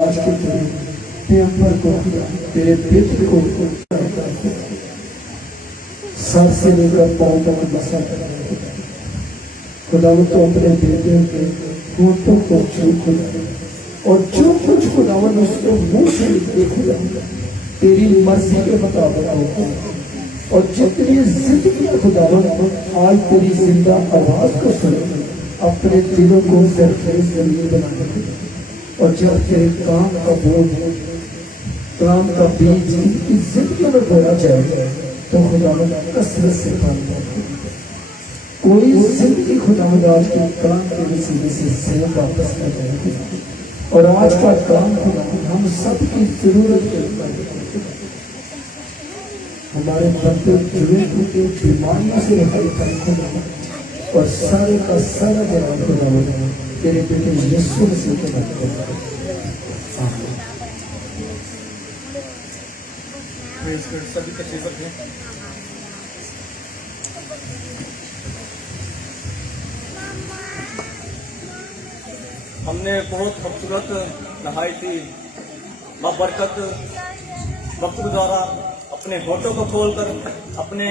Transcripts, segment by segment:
پیغمبر کو تیرے بیٹے کو سر سے لے کر پاؤں تک مسا کرا خدا تو اپنے بیٹے کے ہونٹوں کو چھو کھلا اور جو کچھ خداوند اس کو منہ سے لکھے خدا تیری مرضی کے مطابق ہوتا اور جتنی زندگی خداوند آج تیری زندہ آواز کو سنے اپنے دلوں کو سرخیز زمین بنانے اور جب تیرے کام کا بوجھ کام کا بیج کی زندگی میں بڑھا جائے تو خداوند کثرت سے کام کرے کوئی زندگی خداوند آج کے کام کے وسیلے سے صحیح واپس نہ جائے اور آج کا کام خداوند ہم سب کی ضرورت ہے ہمارے بندے جڑے ہوئے بیماریوں سے رہائی کرے خداوند اور سارے کا سارا جواب خداوند تیرے بیٹے یسوع مسیح کے نام میں سبھی کچھ ہیں ہم نے بہت خوبصورت نہایت ہی بابرکت وقت گزارا اپنے ہونٹوں کو کھول کر اپنے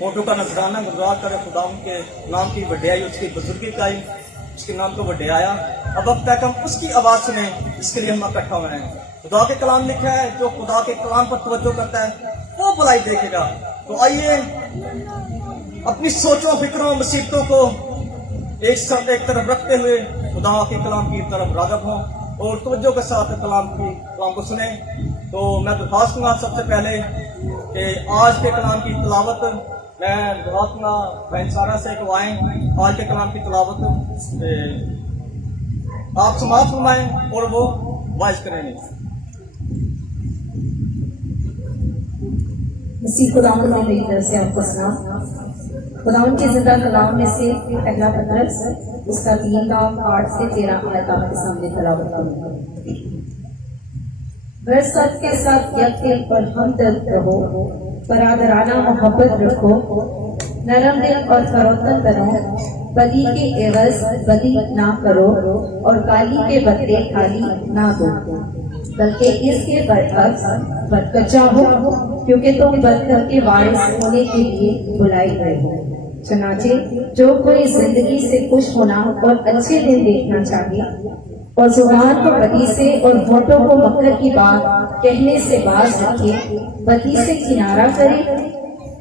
ہونٹوں کا نذرانہ گزار کر خدا ان کے نام کی وڈیائی اس کی بزرگی کا اس کے نام کو وڈیایا اب وقت ہے کہ ہم اس کی آواز سنیں اس کے لیے ہم اکٹھا ہوئے ہیں خدا کے کلام لکھا ہے جو خدا کے کلام پر توجہ کرتا ہے وہ بھلائی دیکھے گا تو آئیے اپنی سوچوں فکروں مصیبتوں کو ایک طرف رکھتے ہوئے خدا کے کلام کی طرف راغب ہوں اور توجہ کے ساتھ کلام کو سنیں تو میں درخواست کروں گا سب سے پہلے کہ آج کے کلام کی تلاوت میں درخواست کروں گا بہن سارا سے کہ آئیں آج کے کلام کی تلاوت آپ سماعت فرمائیں اور وہ وائز کریں گے مسیح خداوند نے میری طرف سے آپ کو سلام خداوند کے زندہ کلام میں سے پہلا پطرس اس کا 3 8 سے 13 آیات آپ کے سامنے تلاوت کروں گا ہر سب کے ساتھ یکدل پر ہمدرد رہو برادرانہ محبت رکھو نرم دل اور فروتن بنو بدی کے عوض بدی نہ کرو اور کالی کے بدلے کالی نہ دو بلکہ اس کے برعکس بدکچا ہو کیونکہ تم بدکر کے وارث ہونے کے لیے بلائے گئے ہو چنانچہ جو کوئی زندگی سے خوش ہونا اور اچھے دن دیکھنا چاہے اور زبان کو بدی سے اور ہونٹوں کو مکر کی بات کہنے سے باز رکھے بدی سے کنارہ کرے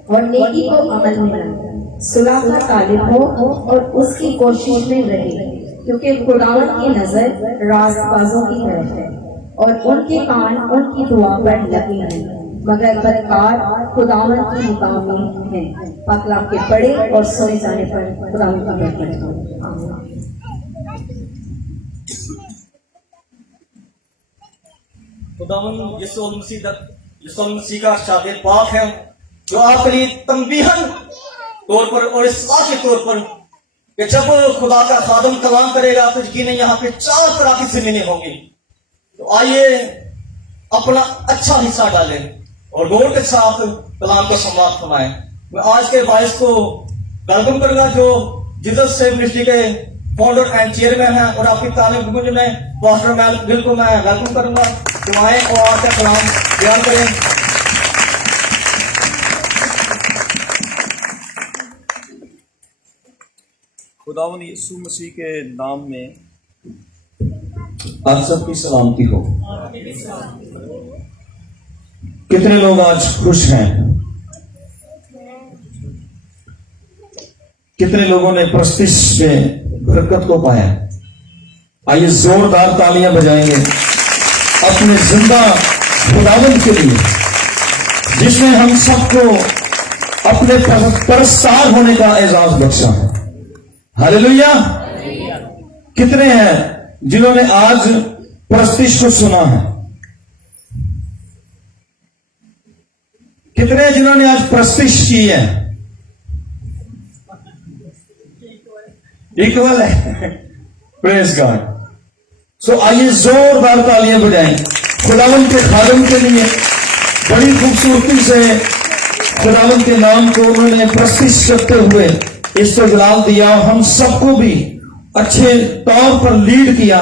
اور نیکی کو عمل میں لائے صلح کا طالب ہو اور اس کی کوشش میں رہے کیونکہ خداوند کی نظر راست بازوں کی طرف ہے اور ان کے کان ان کی دعا پر لگے ہیں مگر بدکار خداوند کی مقام میں ہیں پاک کلام کے پڑھے اور سنے جانے پر خداوند کا برکت ہو خداوند یسوع مسیح کا شاگرد پاک ہے جو آپ کے لیے تنبیہاً طور پر اور اصلاح کے طور پر کہ جب خدا کا خادم کلام کرے گا تو یقیناً یہاں پہ 4 طرح کی زمینیں ہوں گی تو آئیے اپنا اچھا حصہ ڈالیں اور غور کے ساتھ کلام کو سماعت فرمائیں میں آج کے باعث کو ویلکم کروں گا جو جیزس سیو منسٹری کے فاؤنڈر اینڈ چیئرمین ہیں اور آپ کی تعلیم میں پاسٹر میل گل کو میں ویلکم کروں گا تو آئیں اور آپ کا کلام بیان کریں خداوند یسوع مسیح کے نام میں آپ سب کی سلامتی ہو کتنے لوگ آج خوش ہیں کتنے لوگوں نے پرستش میں برکت کو پایا آئیے زوردار تالیاں بجائیں گے اپنے زندہ خداوند کے لیے جس نے ہم سب کو اپنے پرستار ہونے کا اعزاز بخشا ہے ہاللیلویا کتنے ہیں جنہوں نے آج پرستش کو سنا ہے کتنے ہیں جنہوں نے آج پرستش کی ہے ایکول ہے پریز گاڈ سو آئیے زوردار تالیاں بجائیں خداوند کے خادم کے لیے بڑی خوبصورتی سے خداوند کے نام کو انہوں نے پرستش کرتے ہوئے اس کو جلال دیا ہم سب کو بھی اچھے طور پر لیڈ کیا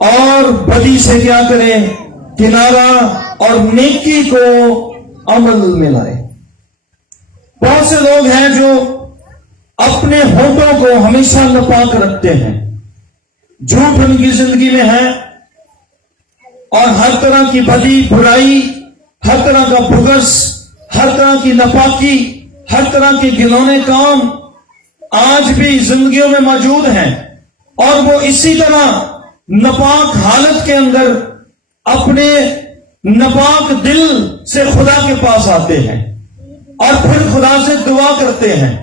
اور بدی سے کیا کرے؟ کنارہ، اور نیکی کو عمل میں لائے۔ بہت سے لوگ ہیں جو اپنے ہونٹوں کو ہمیشہ ناپاک رکھتے ہیں، جھوٹ ان کی زندگی میں ہے، اور ہر طرح کی بدی، برائی، ہر طرح کا بغض، ہر طرح کی ناپاکی، ہر طرح کے گھنونے کام آج بھی زندگیوں میں موجود ہیں، اور وہ اسی طرح ناپاک حالت کے اندر اپنے ناپاک دل سے خدا کے پاس آتے ہیں، اور پھر خدا سے دعا کرتے ہیں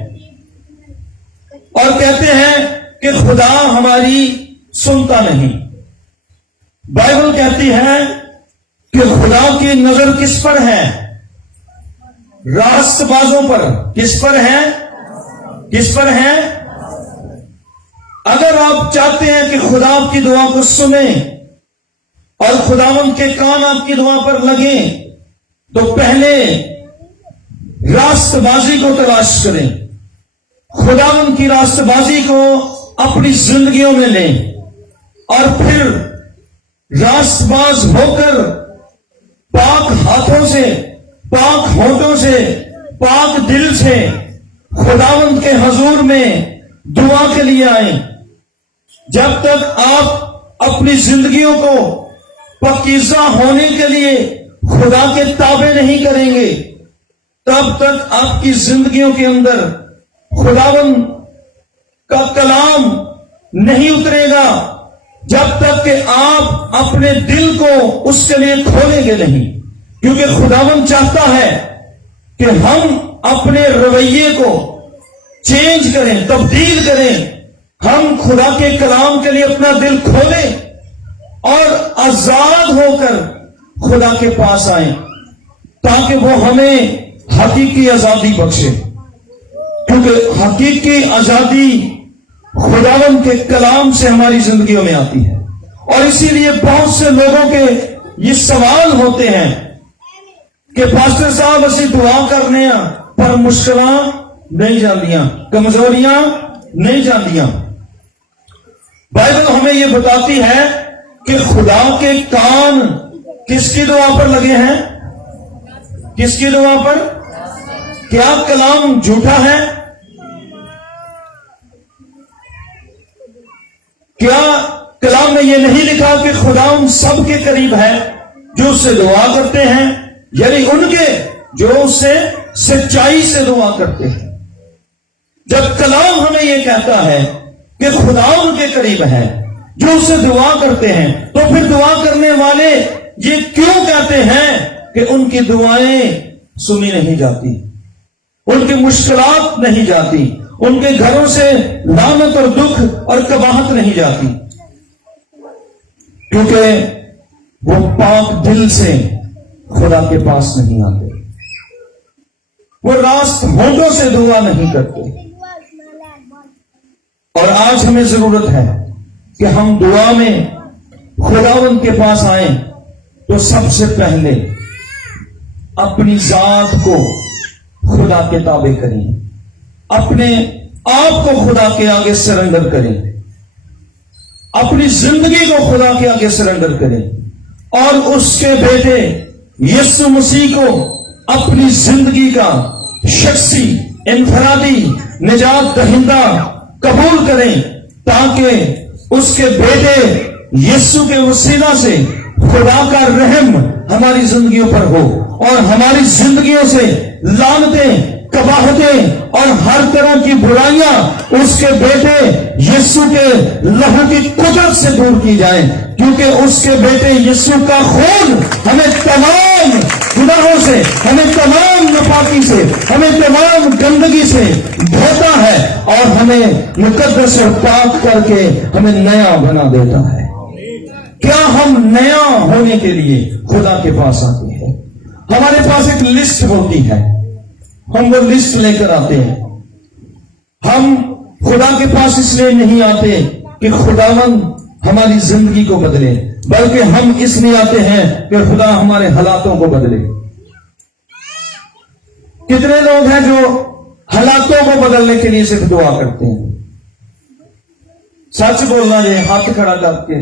اور کہتے ہیں کہ خدا ہماری سنتا نہیں۔ بائبل کہتی ہے کہ خدا کی نظر کس پر ہے؟ راست بازوں پر۔ کس پر ہے؟ کس پر ہے؟ اگر آپ چاہتے ہیں کہ خدا آپ کی دعا کو سنیں اور خداوند کے کان آپ کی دعا پر لگیں، تو پہلے راست بازی کو تلاش کریں، خداوند کی راست بازی کو اپنی زندگیوں میں لیں، اور پھر راست باز ہو کر پاک ہاتھوں سے، پاک ہونٹوں سے، پاک دل سے خداوند کے حضور میں دعا کے لیے آئیں۔ جب تک آپ اپنی زندگیوں کو پاکیزہ ہونے کے لیے خدا کے تابع نہیں کریں گے، تب تک آپ کی زندگیوں کے اندر خداوند کا کلام نہیں اترے گا، جب تک کہ آپ اپنے دل کو اس کے لیے کھولیں گے نہیں۔ کیونکہ خداوند چاہتا ہے کہ ہم اپنے رویے کو چینج کریں، تبدیل کریں، ہم خدا کے کلام کے لیے اپنا دل کھولیں اور آزاد ہو کر خدا کے پاس آئیں، تاکہ وہ ہمیں حقیقی آزادی بخشے۔ کیونکہ حقیقی آزادی خداوند کے کلام سے ہماری زندگیوں میں آتی ہے۔ اور اسی لیے بہت سے لوگوں کے یہ سوال ہوتے ہیں کہ پاسٹر صاحب اسی دعا کرنے ہیں پر مشکلاں نہیں جاندیاں، کمزوریاں نہیں جاندیاں۔ بائبل ہمیں یہ بتاتی ہے کہ خدا کے کان کس کی دعا پر لگے ہیں؟ کس کی دعا پر؟ کیا کلام جھوٹا ہے؟ کیا کلام میں یہ نہیں لکھا کہ خدا ان سب کے قریب ہے جو اس سے دعا کرتے ہیں، یعنی ان کے جو اس سے سچائی سے دعا کرتے ہیں؟ جب کلام ہمیں یہ کہتا ہے کہ خدا ان کے قریب ہے جو اس سے دعا کرتے ہیں، تو پھر دعا کرنے والے یہ کیوں کہتے ہیں کہ ان کی دعائیں سنی نہیں جاتی، ان کی مشکلات نہیں جاتی، ان کے گھروں سے لعنت اور دکھ اور کباہت نہیں جاتی؟ کیونکہ وہ پاک دل سے خدا کے پاس نہیں آتے، وہ راست ہونٹوں سے دعا نہیں کرتے۔ اور آج ہمیں ضرورت ہے کہ ہم دعا میں خداوند کے پاس آئیں تو سب سے پہلے اپنی ذات کو خدا کے تابع کریں، اپنے آپ کو خدا کے آگے سرنڈر کریں، اپنی زندگی کو خدا کے آگے سرنڈر کریں، اور اس کے بیٹے یسوع مسیح کو اپنی زندگی کا شخصی انفرادی نجات دہندہ قبول کریں، تاکہ اس کے بیٹے یسوع کے وسیلہ سے خدا کا رحم ہماری زندگیوں پر ہو، اور ہماری زندگیوں سے لعنتیں، کباہتیں اور ہر طرح کی برائیاں اس کے بیٹے یسوع کے لہو کی قدرت سے دور کی جائیں، کیونکہ اس کے بیٹے یسوع کا خون ہمیں تمام گناہوں سے، ہمیں تمام ناپاکی سے، ہمیں تمام گندگی سے دھوتا ہے، اور ہمیں مقدس اور پاک کر کے ہمیں نیا بنا دیتا ہے۔ کیا ہم نیا ہونے کے لیے خدا کے پاس آتے ہیں؟ ہمارے پاس ایک لسٹ ہوتی ہے، ہم وہ لسٹ لے کر آتے ہیں۔ ہم خدا کے پاس اس لیے نہیں آتے کہ خداوند ہماری زندگی کو بدلے، بلکہ ہم اس لیے آتے ہیں کہ خدا ہمارے حالاتوں کو بدلے۔ کتنے لوگ ہیں جو حالاتوں کو بدلنے کے لیے صرف دعا کرتے ہیں؟ سچ بولنا، یہ ہاتھ کھڑا کر کے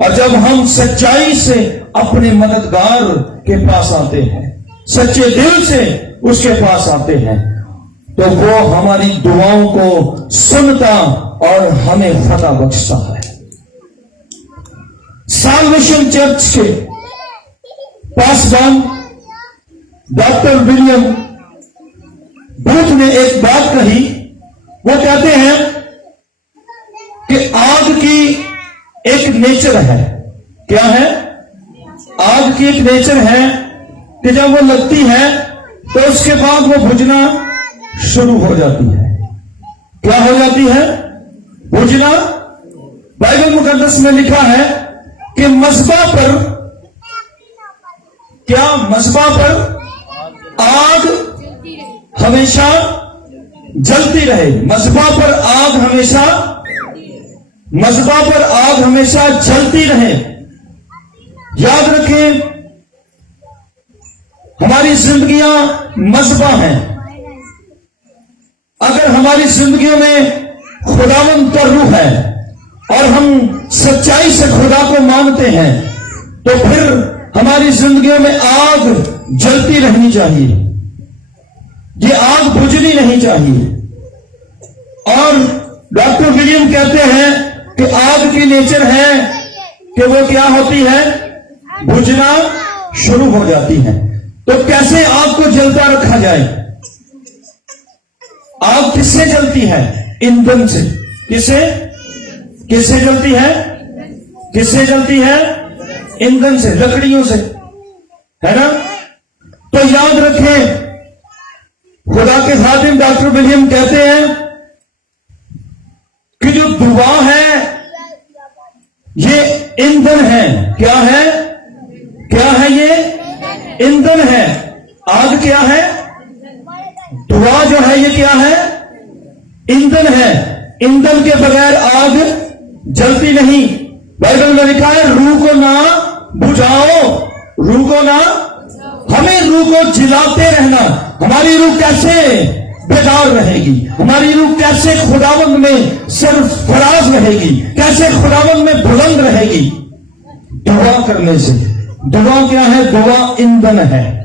اور جب ہم سچائی سے اپنے مددگار کے پاس آتے ہیں، سچے دل سے اس کے پاس آتے ہیں، تو وہ ہماری دعاؤں کو سنتا اور ہمیں فتح بخشتا ہے۔ سالویشن چرچ کے پاسبان ڈاکٹر ولیم بوتھ نے ایک بات کہی، وہ کہتے ہیں کہ آگ کی ایک نیچر ہے۔ کیا ہے؟ آگ کی ایک نیچر ہے کہ جب وہ لگتی ہے تو اس کے بعد وہ بجھنا شروع ہو جاتی ہے۔ کیا ہو جاتی ہے؟ بجھنا۔ بائبل مقدس میں لکھا ہے کہ مذبح پر، کیا مذبح پر آگ ہمیشہ جلتی رہے، مذبح پر آگ ہمیشہ، مذبح پر آگ ہمیشہ جلتی رہے۔ یاد رکھیں، ہماری زندگیاں مذبح ہیں۔ اگر ہماری زندگیوں میں خداوند کا روح ہے اور ہم سچائی سے خدا کو مانتے ہیں تو پھر ہماری زندگیوں میں آگ جلتی رہنی چاہیے، یہ آگ بجھنی نہیں چاہیے۔ اور ڈاکٹر ولیم کہتے ہیں کہ آگ کی نیچر ہے کہ وہ کیا ہوتی ہے؟ بجھنا شروع ہو جاتی ہے۔ تو کیسے آگ کو جلتا رکھا جائے؟ آگ کس سے جلتی ہے؟ ایندھن سے۔ کس سے جلتی ہے؟ کس سے جلتی ہے؟ ایندھن سے، لکڑیوں سے، ہے نا؟ تو یاد رکھیں، خدا کے خادم ڈاکٹر ولیم کہتے ہیں کہ جو دعا ہے یہ ایندھن ہے۔ کیا ہے؟ کیا ہے؟ یہ ایندھن ہے۔ آگ کیا ہے؟ دعا جو ہے یہ کیا ہے؟ ایندھن ہے۔ ایندھن کے بغیر آگ جلتی نہیں۔ بائبل میں لکھا ہے روح کو نہ بجھاؤ، روح کو نہ، ہمیں روح کو جلاتے رہنا۔ ہماری روح کیسے بیدار رہے گی؟ ہماری روح کیسے خداوند میں سرفراز رہے گی؟ کیسے خداوند میں بلند رہے گی؟ دعا کرنے سے۔ دعا کیا ہے؟ دعا ایندھن ہے،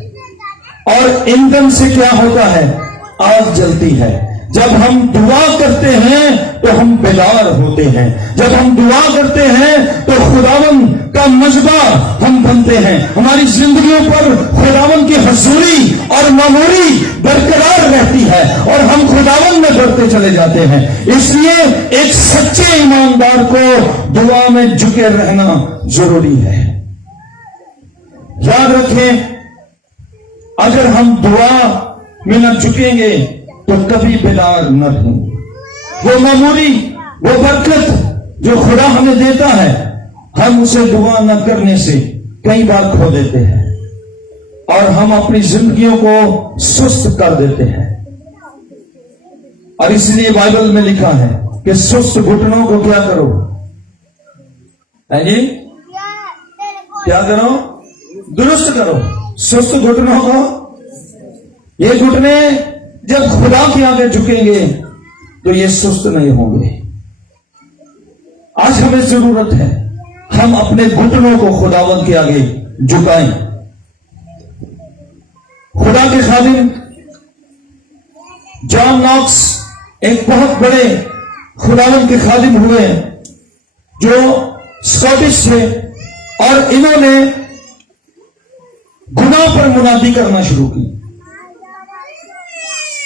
اور ایندھن سے کیا ہوتا ہے؟ آگ جلتی ہے۔ جب ہم دعا کرتے ہیں تو ہم بیدار ہوتے ہیں، جب ہم دعا کرتے ہیں تو خداوند کا مذبح ہم بنتے ہیں۔ ہماری زندگیوں پر خداوند کی حضوری اور معموری برقرار رہتی ہے اور ہم خداوند میں بڑھتے چلے جاتے ہیں۔ اس لیے ایک سچے ایماندار کو دعا میں جھکے رہنا ضروری ہے۔ یاد رکھیں، اگر ہم دعا میں نہ جھکیں گے تو کبھی بیدار نہ رہیں۔ وہ معمولی، وہ برکت جو خدا ہمیں دیتا ہے، ہم اسے دعا نہ کرنے سے کئی بار کھو دیتے ہیں اور ہم اپنی زندگیوں کو سست کر دیتے ہیں۔ اور اس لیے بائبل میں لکھا ہے کہ سست گھٹنوں کو کیا کرو؟ جی کیا کرو؟ درست کرو۔ سست گھٹنوں کو، یہ گھٹنے جب خدا کے آگے جھکیں گے تو یہ سست نہیں ہوں گے۔ آج ہمیں ضرورت ہے ہم اپنے گھٹنوں کو خداوند کے آگے جھکائیں۔ خدا کے خادم جان ناکس ایک بہت بڑے خداوند کے خادم ہوئے جو اسکاٹش تھے، اور انہوں نے گناہ پر منادی کرنا شروع کی۔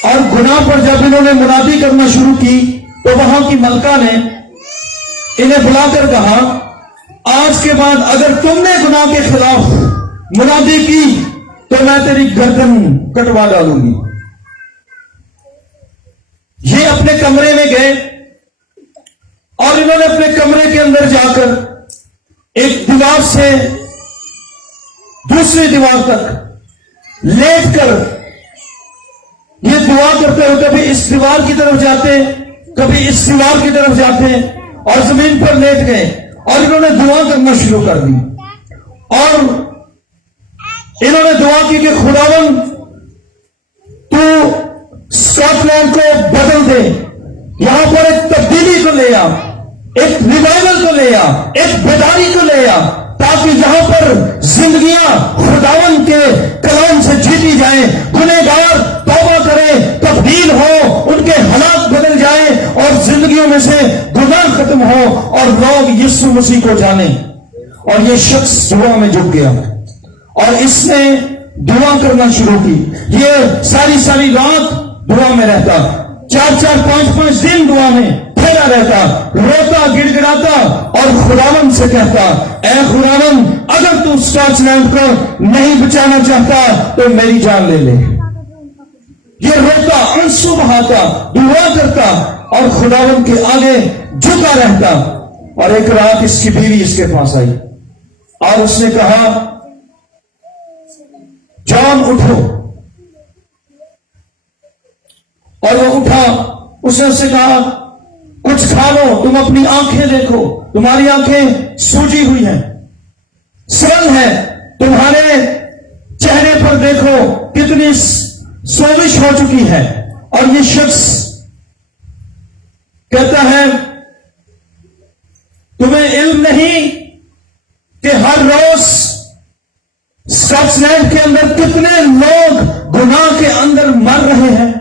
اور گناہ پر جب انہوں نے منادی کرنا شروع کی تو وہاں کی ملکہ نے انہیں بلا کر کہا، آج کے بعد اگر تم نے گناہ کے خلاف منادی کی تو میں تیری گردن کٹوا ڈالوں گی۔ یہ اپنے کمرے میں گئے اور انہوں نے اپنے کمرے کے اندر جا کر ایک دیوار سے دوسری دیوار تک لیٹ کر یہ دعا کرتے ہوئے کبھی اس دیوار کی طرف جاتے، کبھی اس دیوار کی طرف جاتے، اور زمین پر لیٹ گئے اور انہوں نے دعا کرنا شروع کر دی۔ اور انہوں نے دعا کی کہ خداوند تو اسکاٹ لینڈ کو بدل دے، یہاں پر ایک تبدیلی کو لے آ، ایک ریوائول کو لے آ, ایک بیداری کو لے آ, تاکہ جہاں پر زندگیاں خداوند کے کلام سے جیتی جائیں, گنہگار توبہ کریں, تبدیل ہو, ان کے حالات بدل جائیں اور زندگیوں میں سے گناہ ختم ہو اور لوگ یسوع مسیح کو جانیں. اور یہ شخص دعا میں جھک گیا اور اس نے دعا کرنا شروع کی. یہ ساری رات دعا میں رہتا, 4-5 دن دعا میں پھیلا رہتا, روتا گڑ گڑاتا اور خداوند سے کہتا, اے خداوند, اگر تو اسکاچ لینڈ کو نہیں بچانا چاہتا تو میری جان لے لے. یہ روتا, آنسو بہاتا, دعا کرتا اور خداوند کے آگے جھکا رہتا. اور ایک رات اس کی بیوی اس کے پاس آئی اور اس نے کہا, جان اٹھو. اور وہ اٹھا. اس نے اس سے کہا, کچھ کھا لو, تم اپنی آنکھیں دیکھو, تمہاری آنکھیں سوجی ہوئی ہیں, سرل ہے, تمہارے چہرے پر دیکھو کتنی سوزش ہو چکی ہے. اور یہ شخص کہتا ہے, تمہیں علم نہیں کہ ہر روز اسکاچ لینڈ کے اندر کتنے لوگ گناہ کے اندر مر رہے ہیں,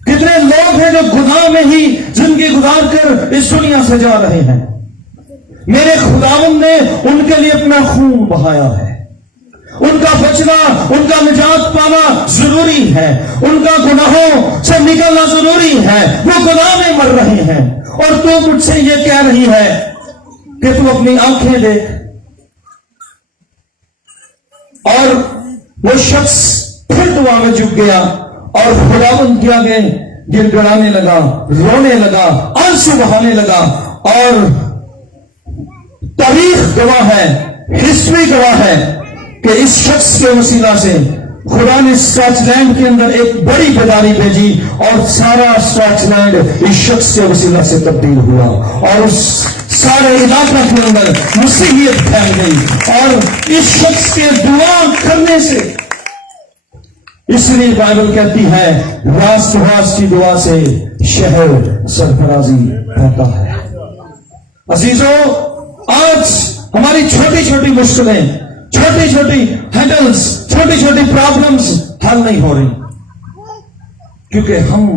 کتنے لوگ ہیں جو گناہ میں ہی زندگی گزار کر اس دنیا سے جا رہے ہیں. میرے خداوند نے ان کے لیے اپنا خون بہایا ہے. ان کا بچنا, ان کا نجات پانا ضروری ہے, ان کا گناہوں سے نکلنا ضروری ہے. وہ گناہ میں مر رہے ہیں اور تو مجھ سے یہ کہہ رہی ہے کہ تو اپنی آنکھیں دیکھ. اور وہ شخص پھر دعا میں جھک گیا اور خداوند کے آگے گر گڑانے لگا, رونے لگا, آنسو بہانے لگا. اور تاریخ گواہ ہے, ہسٹری گواہ ہے کہ اس شخص کے وسیلہ سے خدا نے اسکاچ لینڈ کے اندر ایک بڑی بیداری بھیجی اور سارا اسکاچ لینڈ اس شخص کے وسیلہ سے تبدیل ہوا اور اس سارے علاقہ کے اندر مسیحیت پھیل گئی. اور اس شخص کے دعا کرنے سے, اس لیے بائبل کہتی ہے, راست راست کی دعا سے شہر سرفرازی پاتا ہے. عزیزوں, آج ہماری چھوٹی چھوٹی مشکلیں, چھوٹی چھوٹی ہینڈلز, چھوٹی چھوٹی پرابلمز حل نہیں ہو رہی کیونکہ ہم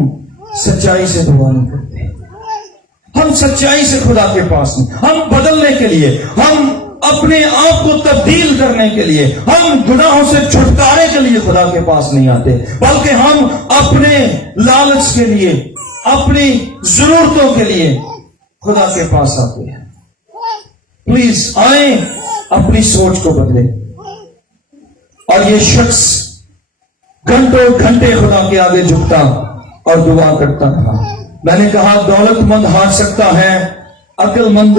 سچائی سے دعا نہیں کرتے. ہم سچائی سے خدا کے پاس نہیں, ہم بدلنے کے لیے, ہم اپنے آپ کو تبدیل کرنے کے لیے, ہم گناہوں سے چھٹکارے کے لیے خدا کے پاس نہیں آتے, بلکہ ہم اپنے لالچ کے لیے, اپنی ضرورتوں کے لیے خدا کے پاس آتے ہیں. پلیز آئیں, اپنی سوچ کو بدلیں. اور یہ شخص گھنٹوں گھنٹے خدا کے آگے جھکتا اور دعا کرتا رہا. میں نے کہا, دولت مند ہار سکتا ہے, عقل مند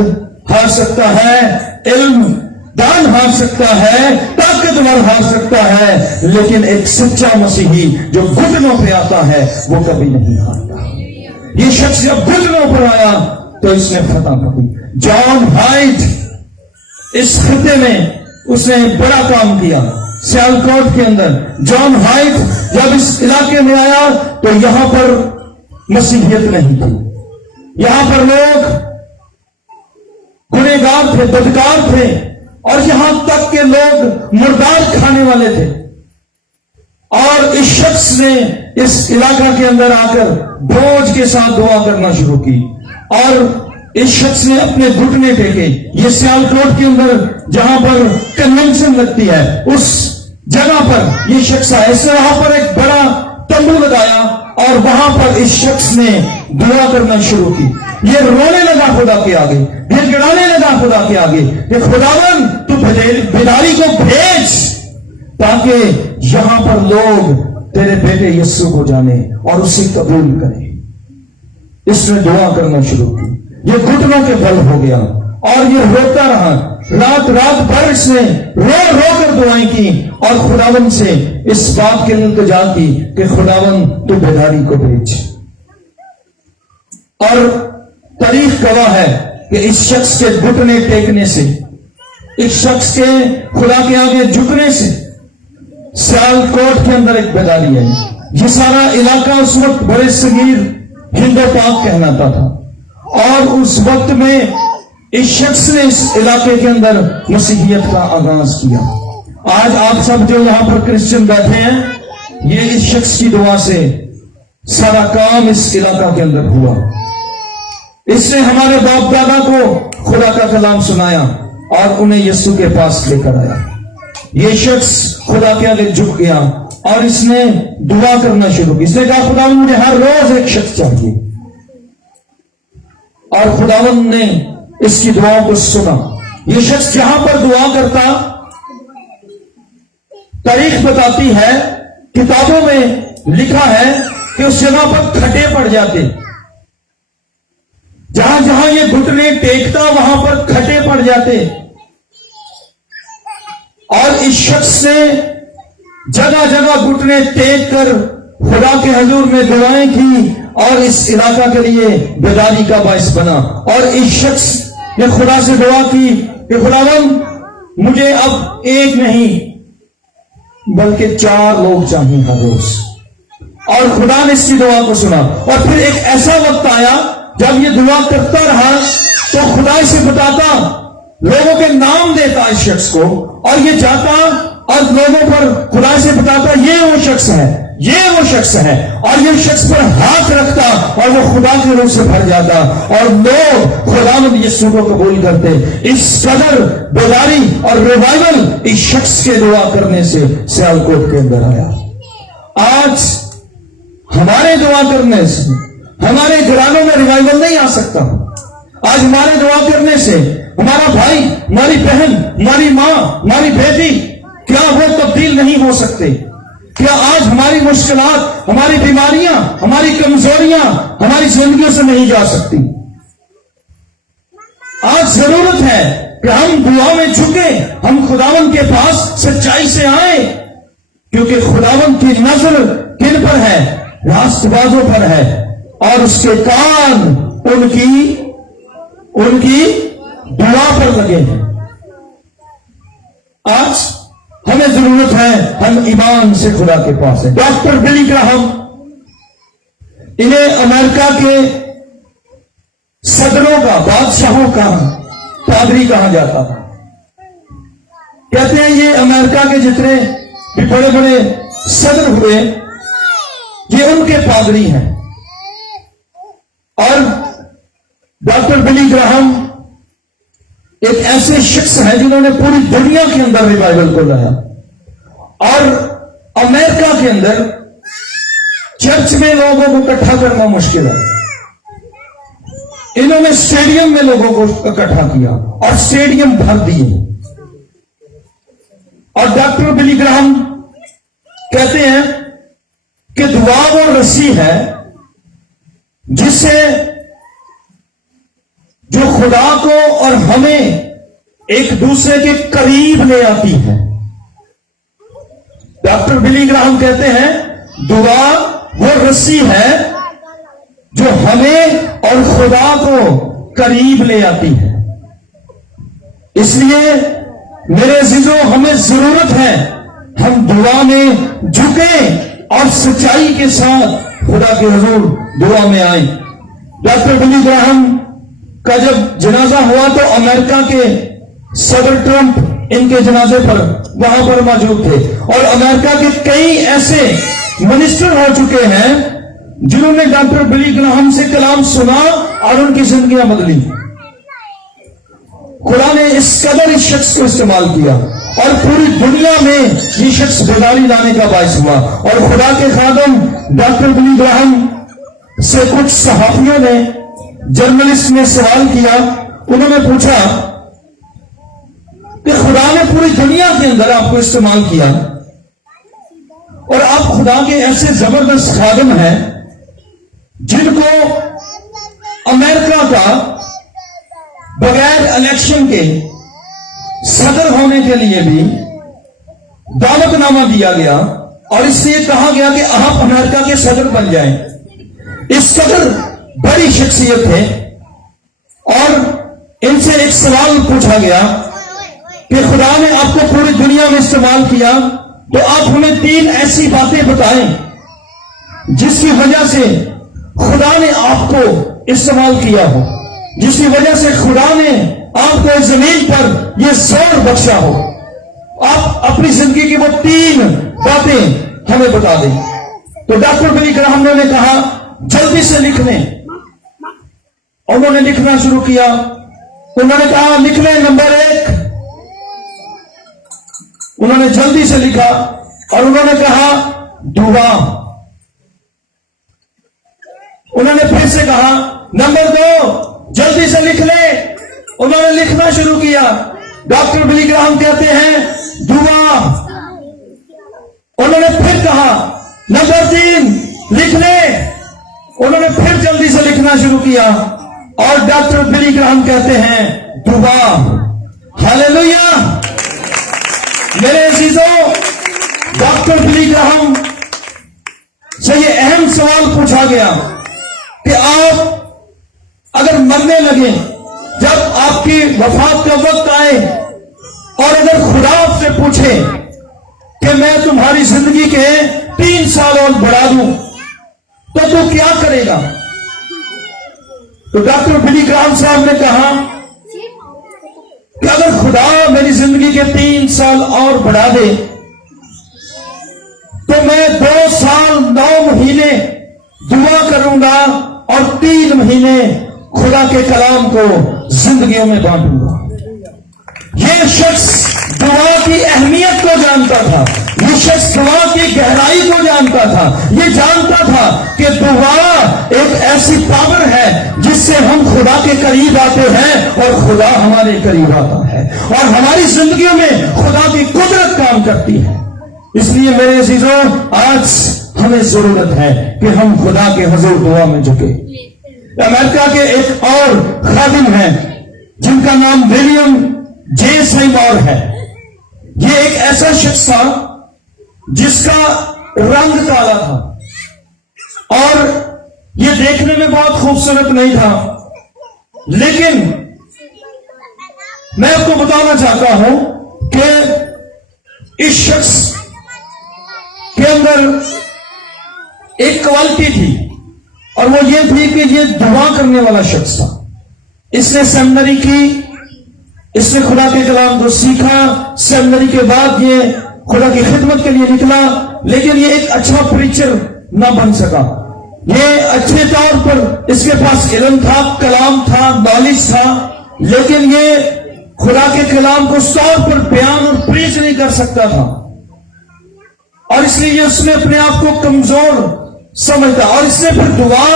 ہار سکتا ہے, علم دان ہار سکتا ہے, طاقتور ہار سکتا ہے, لیکن ایک سچا مسیحی جو گھٹنوں پہ آتا ہے وہ کبھی نہیں ہارتا. یہ شخص جب گھٹنوں پر آیا تو اس نے فتح پائی. جان ہائٹ اس خطے میں اس نے بڑا کام کیا. سیالکوٹ کے اندر جان ہائٹ جب اس علاقے میں آیا تو یہاں پر مسیحیت نہیں تھی. یہاں پر لوگ گنہگار تھے, بدکار تھے, اور یہاں تک کہ لوگ مردار کھانے والے تھے. اور اس شخص نے اس علاقہ کے اندر آ کر بوجھ کے ساتھ دعا کرنا شروع کی اور اس شخص نے اپنے گھٹنے ٹیکے. یہ سیالکوٹ کے اندر جہاں پر کنونشن لگتی ہے اس جگہ پر یہ شخص آیا. اس نے وہاں پر ایک بڑا تمبو لگایا اور وہاں پر اس شخص نے دعا کرنا شروع کی. یہ رونے لگا خدا کے آگے, یہ گڑانے لگا خدا کے آگے کہ خداوند تو بیداری کو بھیج تاکہ یہاں پر لوگ تیرے بیٹے یسوع کو جانے اور اسے قبول کریں. اس نے دعا کرنا شروع کی. یہ گھٹنوں کے بل ہو گیا اور یہ روتا رہا. رات بھر اس نے رو کر دعائیں کی اور خداوند سے اس بات کے التجا کی کہ خداوند تو بیداری کو بھیج. اور تاریخ گواہ ہے کہ اس شخص کے گھٹنے ٹیکنے سے, اس شخص کے خدا کے آگے جھکنے سے سیالکوٹ کے اندر ایک بیداری ہے. یہ سارا علاقہ اس وقت بڑے صغیر ہند و پاک کہلاتا تھا اور اس وقت میں اس شخص نے اس علاقے کے اندر مسیحیت کا آغاز کیا. آج آپ سب جو یہاں پر کرسچن بیٹھے ہیں، یہ اس شخص کی دعا سے سارا کام اس علاقہ کے اندر ہوا. اس نے ہمارے باپ دادا کو خدا کا کلام سنایا اور انہیں یسوع کے پاس لے کر آیا. یہ شخص خدا کے آگے جھک گیا اور اس نے دعا کرنا شروع کی. اس نے کہا خداوند مجھے ہر روز ایک شخص چاہیے، اور خداوند نے اس کی دعاؤں کو سنا. یہ شخص جہاں پر دعا کرتا، تاریخ بتاتی ہے، کتابوں میں لکھا ہے کہ اس جگہ پر کھٹے پڑ جاتے. جہاں جہاں یہ گھٹنے ٹیکتا وہاں پر کھٹے پڑ جاتے. اور اس شخص نے جگہ جگہ گھٹنے ٹیک کر خدا کے حضور میں دعائیں کی اور اس علاقہ کے لیے بیداری کا باعث بنا. اور اس شخص نے خدا سے دعا کی کہ خداوند مجھے اب ایک نہیں بلکہ 4 لوگ چاہیے ہر روز. اور خدا نے اس کی دعا کو سنا. اور پھر ایک ایسا وقت آیا جب یہ دعا کرتا رہا تو خدا اسے بتاتا، لوگوں کے نام دیتا اس شخص کو، اور یہ جاتا اور لوگوں پر خدا سے بتاتا یہ وہ شخص ہے، یہ وہ شخص ہے، اور یہ شخص پر ہاتھ رکھتا اور وہ خدا کے روح سے بھر جاتا اور لوگ خداوند یسوع کو قبول کرتے. اس قدر بیداری اور ریوائول اس شخص کے دعا کرنے سے سیالکوٹ کے اندر آیا. آج ہمارے دعا کرنے سے ہمارے گھرانوں میں ریوائول نہیں آ سکتا. آج ہمارے دعا کرنے سے ہمارا بھائی، ہماری بہن، ہماری ماں، ہماری بیٹی، کیا وہ تبدیل نہیں ہو سکتے؟ کیا آج ہماری مشکلات، ہماری بیماریاں، ہماری کمزوریاں ہماری زندگیوں سے نہیں جا سکتی؟ آج ضرورت ہے کہ ہم دعا میں جھکیں، ہم خداوند کے پاس سچائی سے آئیں، کیونکہ خداوند کی نظر کن پر ہے؟ راست بازوں پر ہے، اور اس کے کان ان کی دعا پر لگے ہیں. آج ہمیں ضرورت ہے ہم ایمان سے خدا کے پاس ہیں. ڈاکٹر بلی گراہم، انہیں امریکہ کے صدروں کا، بادشاہوں کا پادری کہا جاتا تھا. کہتے ہیں یہ امریکہ کے جتنے بھی بڑے بڑے صدر ہوئے یہ ان کے پادری ہیں. اور ڈاکٹر بلی گراہم ایک ایسے شخص ہیں جنہوں نے پوری دنیا کے اندر ریوائول کو لایا. اور امریکہ کے اندر چرچ میں لوگوں کو اکٹھا کرنا مشکل ہے. انہوں نے اسٹیڈیم میں لوگوں کو اکٹھا کیا اور اسٹیڈیم بھر دیے. اور ڈاکٹر بلی گراہم کہتے ہیں کہ دعا وہ رسی ہے جس سے جو خدا کو اور ہمیں ایک دوسرے کے قریب لے آتی ہے. ڈاکٹر بلی گراہم کہتے ہیں دعا وہ رسی ہے جو ہمیں اور خدا کو قریب لے آتی ہے. اس لیے میرے عزیزوں، ہمیں ضرورت ہے ہم دعا میں جھکیں اور سچائی کے ساتھ خدا کے حضور دعا میں آئیں. ڈاکٹر بلی گراہم کا جب جنازہ ہوا تو امریکہ کے صدر ٹرمپ ان کے جنازے پر وہاں پر موجود تھے. اور امریکہ کے کئی ایسے منسٹر ہو چکے ہیں جنہوں نے ڈاکٹر بلی گراہم سے کلام سنا اور ان کی زندگیاں بدلی. خدا نے اس قدر اس شخص کو استعمال کیا اور پوری دنیا میں یہ شخص بیداری لانے کا باعث ہوا. اور خدا کے خادم ڈاکٹر بلی گراہم سے کچھ صحافیوں نے، جرنلسٹ نے سوال کیا. انہوں نے پوچھا کہ خدا نے پوری دنیا کے اندر آپ کو استعمال کیا اور آپ خدا کے ایسے زبردست خادم ہیں جن کو امریکہ کا بغیر الیکشن کے صدر ہونے کے لیے بھی دعوت نامہ دیا گیا اور اس سے یہ کہا گیا کہ آپ امریکہ کے صدر بن جائیں. اس قدر بڑی شخصیت ہے. اور ان سے ایک سوال پوچھا گیا کہ خدا نے آپ کو پوری دنیا میں استعمال کیا تو آپ ہمیں 3 ایسی باتیں بتائیں جس کی وجہ سے خدا نے آپ کو استعمال کیا ہو. جس کی وجہ سے خدا نے آپ کو اس زمین پر یہ زور بخشا ہو. آپ اپنی زندگی کی وہ 3 باتیں ہمیں بتا دیں. تو ڈاکٹر بلی گراہم نے کہا جلدی سے لکھ لیں. انہوں نے لکھنا شروع کیا. انہوں نے کہا لکھ لیں. نمبر 1 انہوں نے جلدی سے لکھا اور انہوں نے کہا دعا. انہوں نے پھر سے کہا نمبر 2 جلدی سے لکھ لیں. انہوں نے لکھنا شروع کیا. ڈاکٹر بلی گراہم کہتے ہیں دعا. انہوں نے پھر کہا نمبر 3 لکھ لیں. انہوں نے پھر جلدی سے لکھنا شروع کیا اور ڈاکٹر بلی گراہم کہتے ہیں دعا. ہاللیلویا. میرے عزیزوں، ڈاکٹر بلی گراہم سے یہ اہم سوال پوچھا گیا کہ آپ اگر مرنے لگیں، جب آپ کی وفات کا وقت آئے اور اگر خدا آپ سے پوچھے کہ میں تمہاری زندگی کے 3 سال اور بڑھا دوں تو کیا کرے گا؟ تو ڈاکٹر بلی گراہم صاحب نے کہا کہ اگر خدا میری زندگی کے 3 سال اور بڑھا دے تو میں 2 سال 9 مہینے دعا کروں گا اور 3 مہینے خدا کے کلام کو زندگیوں میں بانٹوں گا. یہ شخص دعا کی اہمیت کو جانتا تھا. یہ شخص دعا کی گہرائی کو جانتا تھا. یہ جانتا تھا کہ دعا ایک ایسی پاور ہے جس سے ہم خدا کے قریب آتے ہیں اور خدا ہمارے قریب آتا ہے اور ہماری زندگیوں میں خدا کی قدرت کام کرتی ہے. اس لیے میرے عزیزوں، آج ہمیں ضرورت ہے کہ ہم خدا کے حضور دعا میں جھکیں. امریکہ کے ایک اور خادم ہیں جن کا نام ولیم جے سیمور ہے. یہ ایک ایسا شخص تھا جس کا رنگ کالا تھا اور یہ دیکھنے میں بہت خوبصورت نہیں تھا، لیکن میں آپ کو بتانا چاہتا ہوں کہ اس شخص کے اندر ایک کوالٹی تھی اور وہ یہ تھی کہ یہ دعا کرنے والا شخص تھا. اس نے سیمنری کی، اس نے خدا کے کلام کو سیکھا. سیمنری کے بعد یہ خدا کی خدمت کے لیے نکلا، لیکن یہ ایک اچھا پریچر نہ بن سکا. یہ اچھے طور پر اس کے پاس علم تھا، کلام تھا، نالج تھا، لیکن یہ خدا کے کلام کو اس طور پر بیان اور پریچ نہیں کر سکتا تھا اور اس لیے اس نے اپنے آپ کو کمزور سمجھتا اور اس نے پھر دعا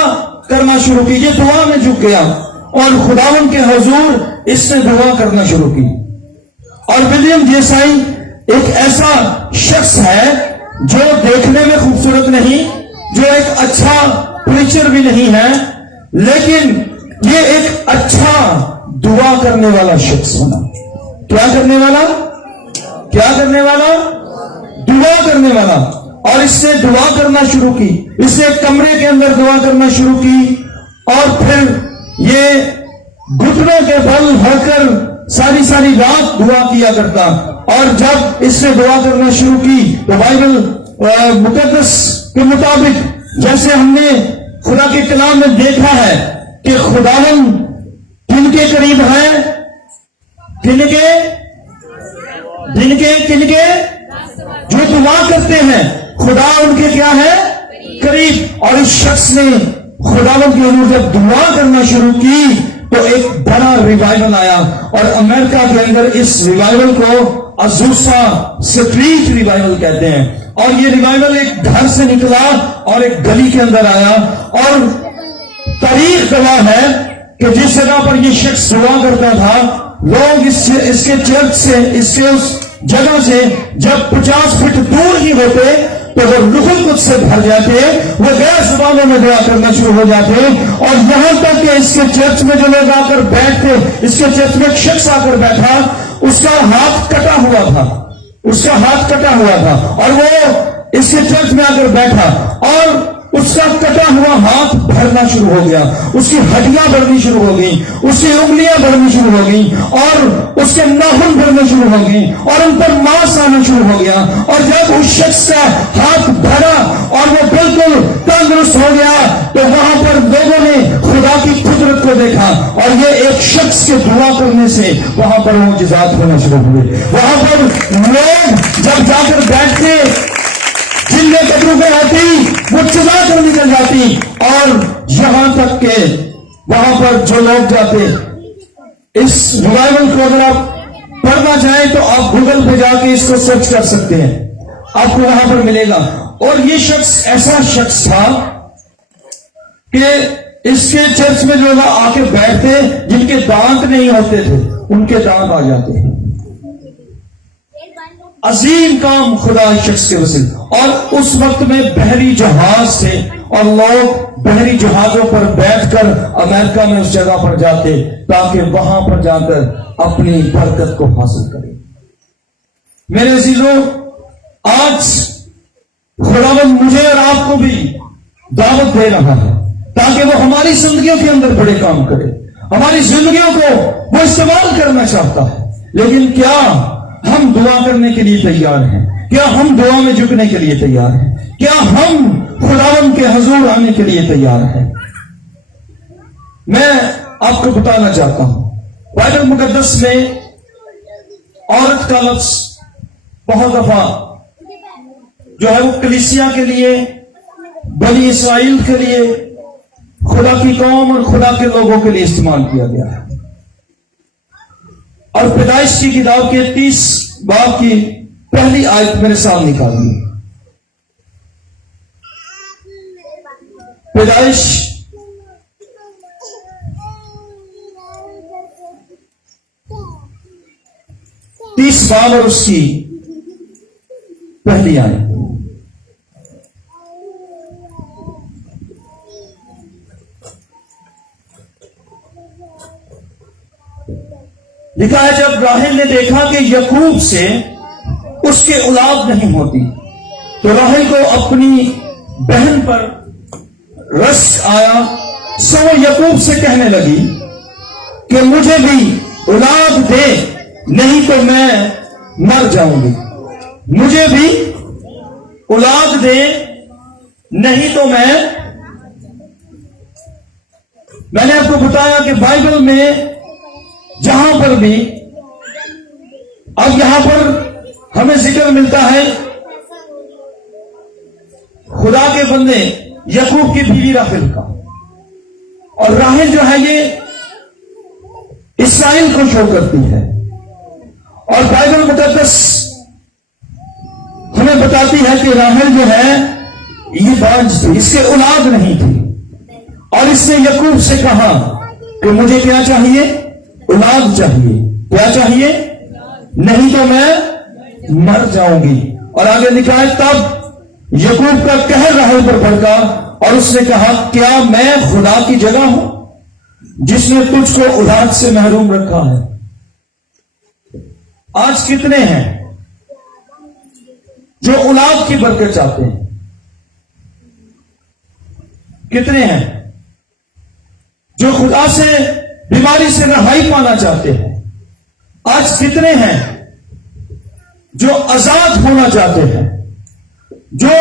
کرنا شروع کی. یہ دعا میں جھک گیا اور خداوند کے حضور اس نے دعا کرنا شروع کی. اور ولیم جیسائی ایک ایسا شخص ہے جو دیکھنے میں خوبصورت نہیں، جو ایک اچھا پریچر بھی نہیں ہے، لیکن یہ ایک اچھا دعا کرنے والا شخص ہونا. کیا کرنے والا؟ کیا کرنے والا؟ دعا کرنے والا. اور اس نے دعا کرنا شروع کی. اس نے کمرے کے اندر دعا کرنا شروع کی اور پھر یہ گھٹنوں کے بل ہو کر ساری رات دعا کیا کرتا. اور جب اس نے دعا کرنا شروع کی تو بائبل مقدس کے مطابق جیسے ہم نے خدا کے کلام میں دیکھا ہے کہ خداوند کن کے قریب ہے؟ کن کے جو دعا کرتے ہیں خدا ان کے کیا ہے؟ قریب. اور اس شخص نے خداوند کی حضور جب دعا کرنا شروع کی تو ایک بڑا ریوائول آیا اور امریکہ کے اندر اس ریوائول کو ازوسا سٹریٹ ریوائول کہتے ہیں. اور یہ ریوائول ایک گھر سے نکلا اور ایک گلی کے اندر آیا اور تاریخ گواہ ہے کہ جس جگہ پر یہ شخص دعا کرتا تھا لوگ اس کے چرچ سے اس جگہ سے جب 50 فٹ دور ہی ہوتے تو وہ روح القدس سے بھر جاتے، وہ غیر زبانوں میں دعا کرنا شروع ہو جاتے. اور یہاں تک کہ اس کے چرچ میں جو لوگ آ کر بیٹھتے، اس کے چرچ میں ایک شخص آ کر بیٹھا، اس کا ہاتھ کٹا ہوا تھا اور وہ اس کے چرچ میں آ کر بیٹھا اور اس کا کٹا ہوا ہاتھ بھرنا شروع ہو گیا، اس کی ہڈیاں بڑھنی شروع ہو گئیں، اس کی انگلیاں بڑھنی شروع ہو گئیں، اور اس کے ناخن بڑھنے شروع ہو گئے، اور ان پر ماس آنا شروع ہو گیا۔ اور جب اس شخص کا ہاتھ بھرا اور وہ بالکل تندرست ہو گیا تو وہاں پر لوگوں نے خدا کی قدرت کو دیکھا، اور یہ ایک شخص کے دعا کرنے سے وہاں پر معجزات ہونا شروع ہوئے۔ وہاں پر لوگ جب جا کر بیٹھتے، جن میں قدروں میں آتی وہ چلا کر نکل جاتی، اور یہاں تک کہ وہاں پر جو لوگ جاتے، اس ریوائول کو اگر آپ پڑھنا چاہیں تو آپ گوگل پہ جا کے اس کو سرچ کر سکتے ہیں، آپ کو وہاں پر ملے گا۔ اور یہ شخص ایسا شخص تھا کہ اس کے چرچ میں جو آ کے بیٹھتے، جن کے دانت نہیں ہوتے تھے ان کے دانت آ جاتے ہیں۔ عظیم کام خدا اس شخص کے وسیلے۔ اور اس وقت میں بحری جہاز تھے، اور لوگ بحری جہازوں پر بیٹھ کر امریکہ میں اس جگہ پر جاتے تاکہ وہاں پر جا کر اپنی برکت کو حاصل کریں۔ میرے عزیزوں، آج خداوند مجھے اور آپ کو بھی دعوت دے رہا ہے تاکہ وہ ہماری زندگیوں کے اندر بڑے کام کرے، ہماری زندگیوں کو وہ استعمال کرنا چاہتا ہے۔ لیکن کیا ہم دعا کرنے کے لیے تیار ہیں؟ کیا ہم دعا میں جھکنے کے لیے تیار ہیں؟ کیا ہم خداوند کے حضور آنے کے لیے تیار ہیں؟ میں آپ کو بتانا چاہتا ہوں، بائبل مقدس میں عورت کا لفظ بہت دفعہ جو ہے وہ کلیسیا کے لیے، بنی اسرائیل کے لیے، خدا کی قوم اور خدا کے لوگوں کے لیے استعمال کیا گیا ہے۔ اور پیدائش کی کتاب کے 30 باب کی پہلی آیت میرے سامنے نکالی۔ پیدائش 30 باب اور اس کی پہلی آیت۔ لکھا ہے جب راحیل نے دیکھا کہ یعقوب سے اس کے اولاد نہیں ہوتی تو راحیل کو اپنی بہن پر رشک آیا، سو وہ یعقوب سے کہنے لگی کہ مجھے بھی اولاد دے، نہیں تو میں مر جاؤں گی۔ مجھے بھی اولاد دے، نہیں تو میں نے آپ کو بتایا کہ بائبل میں جہاں پر بھی، اب یہاں پر ہمیں ذکر ملتا ہے خدا کے بندے یعقوب کی بیوی راحیل کا، اور راحیل جو ہے یہ اسرائیل کو شو کرتی ہے، اور بائبل مقدس ہمیں بتاتی ہے کہ راحیل جو ہے یہ بانجھ تھی، اس کے اولاد نہیں تھی، اور اس نے یعقوب سے کہا کہ مجھے کیا چاہیے؟ اولاد چاہیے۔ کیا چاہیے؟ نہیں تو میں مر جاؤں گی۔ اور آگے لکھا ہے تب یعقوب کا قہر راحیل پر بھڑکا اور اس نے کہا کیا میں خدا کی جگہ ہوں جس نے تجھ کو اولاد سے محروم رکھا ہے؟ آج کتنے ہیں جو اولاد کی برکت چاہتے ہیں؟ کتنے ہیں جو خدا سے بیماری سے رہائی پانا چاہتے ہیں؟ آج کتنے ہیں جو آزاد ہونا چاہتے ہیں، جو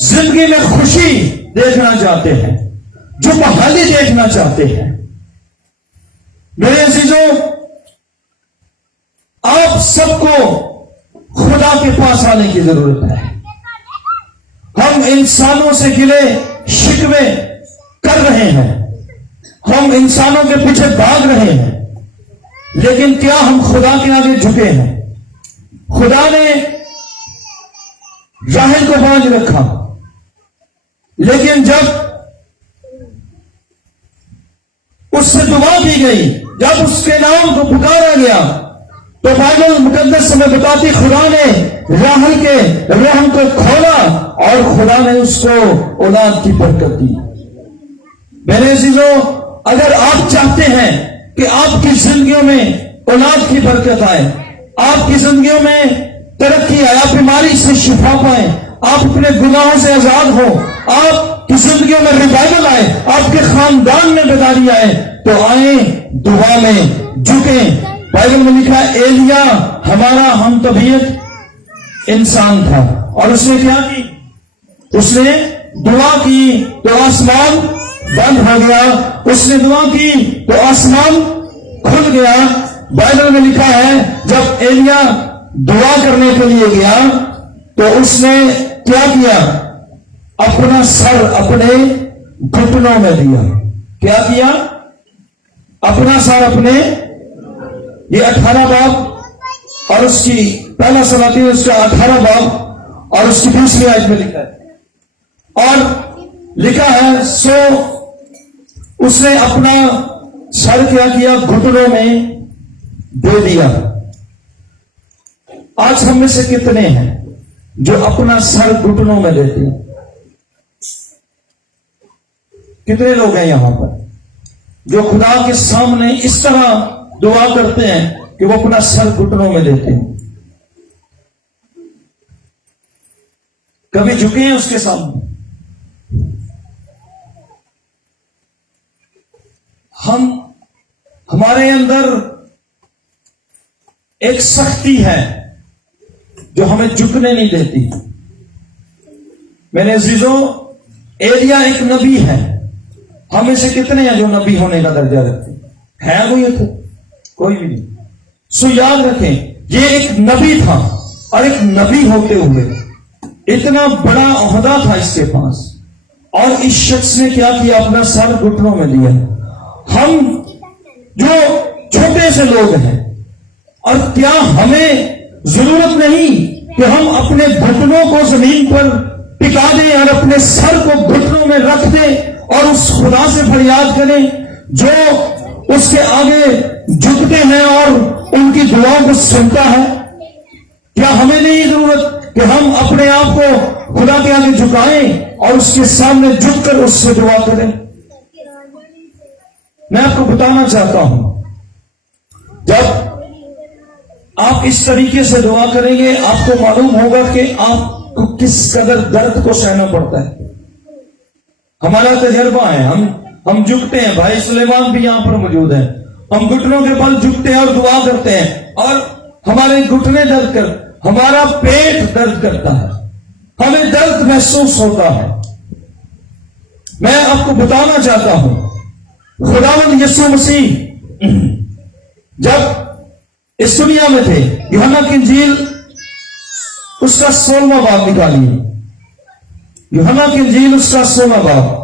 زندگی میں خوشی دیکھنا چاہتے ہیں، جو بحالی دیکھنا چاہتے ہیں؟ میرے عزیزوں، آپ سب کو خدا کے پاس آنے کی ضرورت ہے۔ ہم انسانوں سے گلے شکوے کر رہے ہیں، ہم انسانوں کے پیچھے بھاگ رہے ہیں، لیکن کیا ہم خدا کے آگے جھکے ہیں؟ خدا نے راحیل کو باندھ رکھا، لیکن جب اس سے دعا کی گئی، جب اس کے نام کو پکارا گیا تو بائبل مقدس ہمیں بتاتی خدا نے راحیل کے رحم کو کھولا اور خدا نے اس کو اولاد کی برکت دی۔ میرے عزیزوں، اگر آپ چاہتے ہیں کہ آپ کی زندگیوں میں اولاد کی برکت آئے، آپ کی زندگیوں میں ترقی آئے، آپ بیماری سے شفا پائیں، آپ اپنے گناہوں سے آزاد ہو، آپ کی زندگیوں میں ریوائول آئے, آپ کے خاندان میں بیداری آئے, تو آئیں دعا میں جھکیں. بائبل میں لکھا ہے ایلیا ہمارا ہم طبیعت انسان تھا, اور اس نے کیا کی؟ اس نے دعا کی تو آسمان بند ہو گیا, اس نے دعا کی تو آسمان کھل گیا. بائبل میں لکھا ہے جب ایلیا دعا کرنے کے لیے گیا تو اس نے کیا کیا؟ اپنا سر اپنے گھٹنوں میں دیا. کیا کیا؟ اپنا سر اپنے, یہ 18 باب اور اس کی پہلا سلاطین اس کا 18 باب اور اس کی 20ویں آیت میں لکھا ہے. اور لکھا ہے سو اس نے اپنا سر کیا کیا؟ گھٹنوں میں دے دیا. آج ہم میں سے کتنے ہیں جو اپنا سر گھٹنوں میں دیتے ہیں؟ کتنے لوگ ہیں یہاں پر جو خدا کے سامنے اس طرح دعا کرتے ہیں کہ وہ اپنا سر گھٹنوں میں دیتے ہیں؟ کبھی جھکے ہیں اس کے سامنے؟ ہمارے اندر ایک سختی ہے جو ہمیں جھکنے نہیں دیتی. میرے عزیزوں, ایلیا ایک نبی ہے. ہمیں سے کتنے ہیں جو نبی ہونے کا درجہ رکھتے ہیں؟ کوئی بھی نہیں. سو یاد رکھیں, یہ ایک نبی تھا, اور ایک نبی ہوتے ہوئے اتنا بڑا عہدہ تھا اس کے پاس, اور اس شخص نے کیا کیا؟ اپنا سر گھٹنوں میں دیا. ہم جو چھوٹے سے لوگ ہیں, اور کیا ہمیں ضرورت نہیں کہ ہم اپنے گھٹنوں کو زمین پر ٹکا دیں اور اپنے سر کو گھٹنوں میں رکھ دیں اور اس خدا سے فریاد کریں جو اس کے آگے جھکتے ہیں اور ان کی دعاؤں کو سنتا ہے؟ کیا ہمیں نہیں ضرورت کہ ہم اپنے آپ کو خدا کے آگے جھکائیں اور اس کے سامنے جھک کر اس سے دعا کریں؟ میں آپ کو بتانا چاہتا ہوں, جب آپ اس طریقے سے دعا کریں گے آپ کو معلوم ہوگا کہ آپ کو کس قدر درد کو سہنا پڑتا ہے. ہمارا تجربہ ہے, ہم جھکتے ہیں. بھائی سلیمان بھی یہاں پر موجود ہیں. ہم گھٹنوں کے بل جھکتے ہیں اور دعا کرتے ہیں, اور ہمارے گھٹنے درد کر, ہمارا پیٹ درد کرتا ہے, ہمیں درد محسوس ہوتا ہے. میں آپ کو بتانا چاہتا ہوں, خداوند یسوع مسیح جب اس دنیا میں تھے, یوحنا کی انجیل اس کا 16واں باب نکالیے. یوحنا کی انجیل اس کا 16واں باب.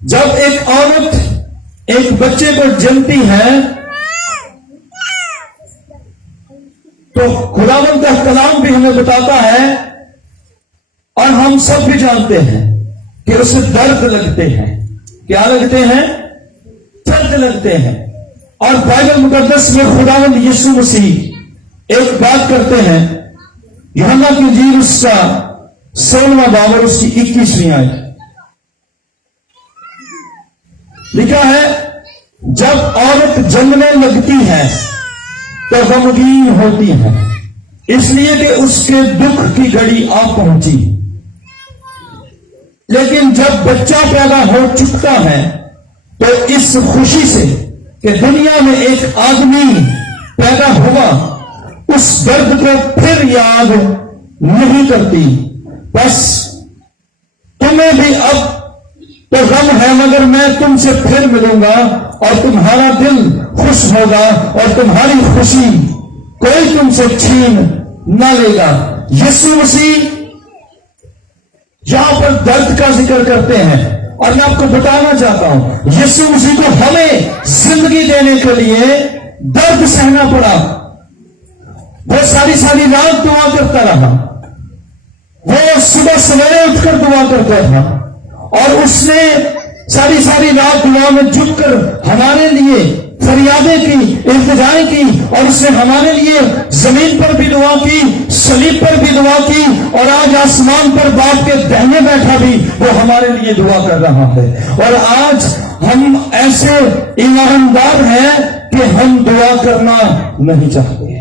جب ایک عورت ایک بچے کو جنتی ہے تو خداوند کا کلام بھی ہمیں بتاتا ہے, اور ہم سب بھی جانتے ہیں کہ اسے درد لگتے ہیں. کیا لگتے ہیں؟ درد لگتے ہیں. اور بائبل مقدس میں خداوند یسوع مسیح ایک بات کرتے ہیں. یوحنا کی انجیل اس کا 16واں باب اور اس کی 21ویں آیت لکھا ہے, جب عورت جنمنے لگتی ہے تو غمگین ہوتی ہے, اس لیے کہ اس کے دکھ کی گھڑی آ پہنچی. لیکن جب بچہ پیدا ہو چکتا ہے تو اس خوشی سے کہ دنیا میں ایک آدمی پیدا ہوا, اس درد کو پھر یاد نہیں کرتی. بس تمہیں بھی اب تو غم ہے, مگر میں تم سے پھر ملوں گا اور تمہارا دل خوش ہوگا اور تمہاری خوشی کوئی تم سے چھین نہ لے گا. یسوع مسیح یہاں پر درد کا ذکر کرتے ہیں, اور میں آپ کو بتانا چاہتا ہوں یسوع مسیح کو ہمیں زندگی دینے کے لیے درد سہنا پڑا. وہ ساری رات دعا کرتا رہا, وہ صبح سویرے اٹھ کر دعا کرتا تھا, اور اس نے ساری رات دعا میں جھک کر ہمارے لیے فریادیں کی, التجائیں کی, اور اس نے ہمارے لیے زمین پر بھی دعا کی, صلیب پر بھی دعا کی, اور آج آسمان پر باپ کے دہنے بیٹھا بھی وہ ہمارے لیے دعا کر رہا ہے. اور آج ہم ایسے ایماندار ہیں کہ ہم دعا کرنا نہیں چاہتے.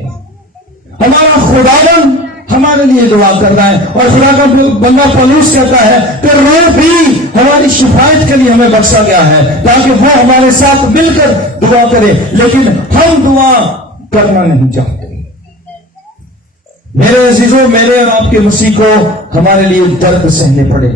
ہمارا خداوند ہمارا ہمارے لیے دعا کر رہا ہے. اور خدا کا بندہ پولس کہتا ہے کہ روح بھی ہماری شفاعت کے لیے ہمیں بخشا گیا ہے تاکہ وہ ہمارے ساتھ مل کر دعا کرے، لیکن ہم دعا کرنا نہیں چاہتے. میرے عزیزوں، میرے اور آپ کے مسیح کو ہمارے لیے درد سہنے پڑے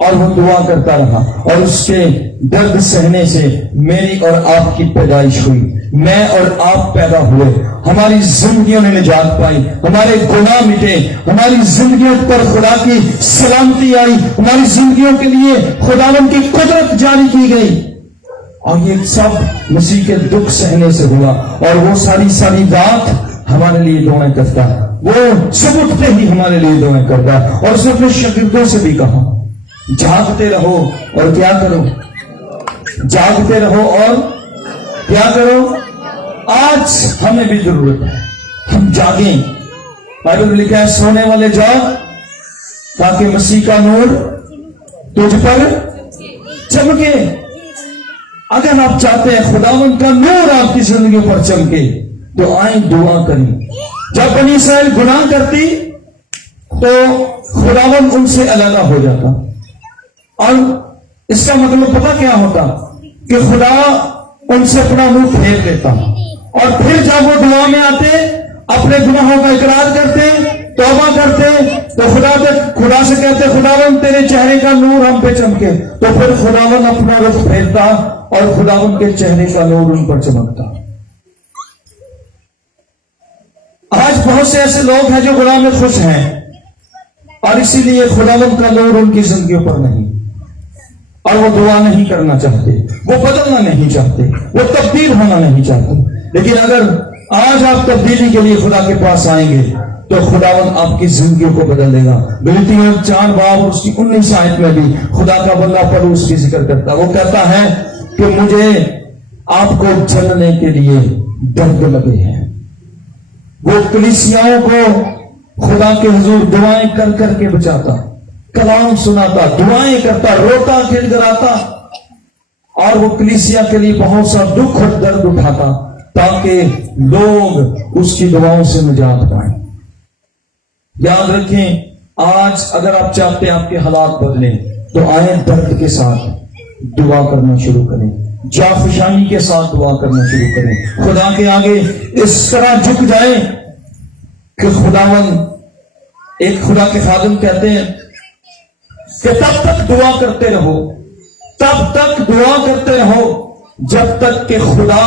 اور وہ دعا کرتا رہا، اور اس کے درد سہنے سے میری اور آپ کی پیدائش ہوئی، میں اور آپ پیدا ہوئے، ہماری زندگیوں نے نجات پائی، ہمارے گناہ مٹے، ہماری زندگیوں پر خدا کی سلامتی آئی، ہماری زندگیوں کے لیے خداوند کی قدرت جاری کی گئی. اور یہ سب مسیح کے دکھ سہنے سے ہوا. اور وہ ساری رات ہمارے لیے دعائیں کرتا ہے، وہ سب اٹھتے ہی ہمارے لیے دعائیں کرتا ہے. اور اس نے اپنے شاگردوں سے بھی کہا جاگتے رہو اور کیا کرو، جاگتے رہو اور کیا کرو. آج ہمیں بھی ضرورت ہے ہم جاگیں. بائبل میں لکھا ہے سونے والے جاگ تاکہ مسیح کا نور تجھ پر چمکے. اگر آپ چاہتے ہیں خداوند کا نور آپ کی زندگی پر چمکے تو آئیں دعا کریں. جب بنی اسرائیل گناہ کرتی تو خداوند ان سے علیحدہ ہو جاتا، اور اس کا مطلب پتہ کیا ہوتا کہ خدا ان سے اپنا منہ پھیر لیتا، اور پھر جب وہ دعا میں آتے اپنے گناہوں کا اقرار کرتے توبہ کرتے تو خدا سے کہتے خداوند تیرے چہرے کا نور ہم پہ چمکے، تو پھر خداوند اپنا رخ پھیرتا اور خداوند کے چہرے کا نور ان پر چمکتا. آج بہت سے ایسے لوگ ہیں جو گناہ میں خوش ہیں اور اسی لیے خداوند کا نور ان کی زندگیوں پر نہیں، اور وہ دعا نہیں کرنا چاہتے، وہ بدلنا نہیں چاہتے، وہ تبدیل ہونا نہیں چاہتے. لیکن اگر آج آپ تبدیلی کے لیے خدا کے پاس آئیں گے تو خداوند آپ کی زندگیوں کو بدل دے گا. غلطیوں 4 باب اور اس کی 19 آیت میں بھی خدا کا بندہ پولس کی ذکر کرتا، وہ کہتا ہے کہ مجھے آپ کو جلنے کے لیے درد لگے ہیں. وہ کلیسیاؤں کو خدا کے حضور دعائیں کر کر کے بچاتا، کلام سناتا، دعائیں کرتا، روتا گڑگڑاتا، اور وہ کلیسیا کے لیے بہت سا دکھ اور درد اٹھاتا تاکہ لوگ اس کی دعاؤں سے نجات پائیں. یاد رکھیں، آج اگر آپ چاہتے ہیں آپ کے حالات بدلیں تو آئیں درد کے ساتھ دعا کرنا شروع کریں، جافشانی کے ساتھ دعا کرنا شروع کریں، خدا کے آگے اس طرح جھک جائیں کہ خداوند، ایک خدا کے خادم کہتے ہیں کہ تب تک دعا کرتے رہو، تب تک دعا کرتے رہو جب تک کہ خدا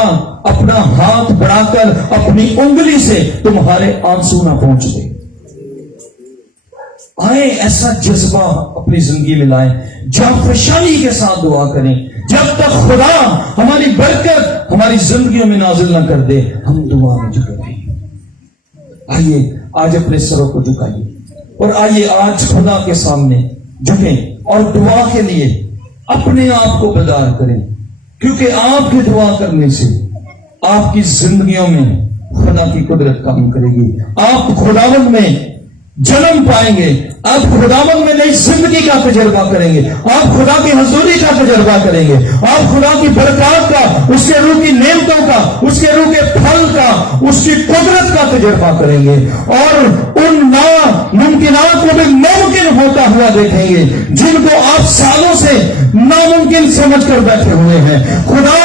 اپنا ہاتھ بڑھا کر اپنی انگلی سے تمہارے آنسو نہ پہنچ دے. آئیں ایسا جذبہ اپنی زندگی میں لائیں، جافشانی کے ساتھ دعا کریں جب تک خدا ہماری برکت ہماری زندگیوں میں نازل نہ کر دے. ہم دعا میں جھکے رہیں. آئیے آج اپنے سروں کو جھکائیے اور آئیے آج خدا کے سامنے جھکیں اور دعا کے لیے اپنے آپ کو بیدار کریں، کیونکہ آپ کی دعا کرنے سے آپ کی زندگیوں میں خدا کی قدرت کام کرے گی. آپ خداوند میں جنم پائیں گے، آپ خداوند میں نئی زندگی کا تجربہ کریں گے، آپ خدا کی حضوری کا تجربہ کریں گے، آپ خدا کی برکات کا، اس کے روح کی نعمتوں کا، اس کے روح کے پھل کا، اس کی قدرت کا تجربہ کریں گے، اور ان ناممکنات کو بھی ممکن ہوتا ہوا دیکھیں گے جن کو آپ سالوں سے ناممکن سمجھ کر بیٹھے ہوئے ہیں. خدا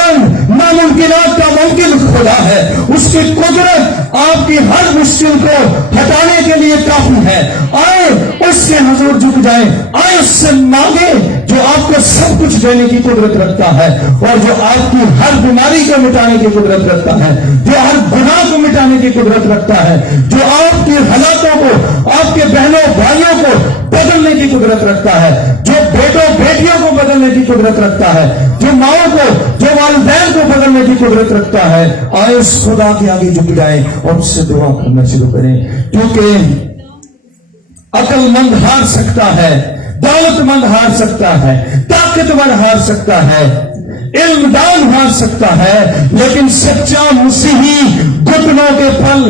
ناممکنات کا ممکن خدا ہے، اس کی قدرت آپ کی ہر مشکل کو ہٹانے کے لیے کافی ہے. آئے اس کے حضور جھک جائیں، آئے اس سے مانگے جو آپ کو سب کچھ دینے کی قدرت رکھتا ہے، اور جو آپ کی ہر بیماری کو مٹانے کی قدرت رکھتا ہے، جو ہر گناہ کو مٹانے کی قدرت رکھتا ہے، جو آپ کی حالاتوں کو، آپ کے بہنوں بھائیوں کو بدلنے کی قدرت رکھتا ہے، جو بیٹوں بیٹیوں کو بدلنے کی قدرت رکھتا ہے، جو ماؤں کو، جو والدین کو بدلنے کی قدرت رکھتا ہے. آئے اس خدا کے آگے جھک جائیں اور اس سے دعا کرنا شروع کریں. کیونکہ عقل مند ہار سکتا ہے، دولت مند ہار سکتا ہے، طاقتور ہار سکتا ہے، علم دان ہار سکتا ہے، لیکن سچا مسیحی گھٹنوں کے پھل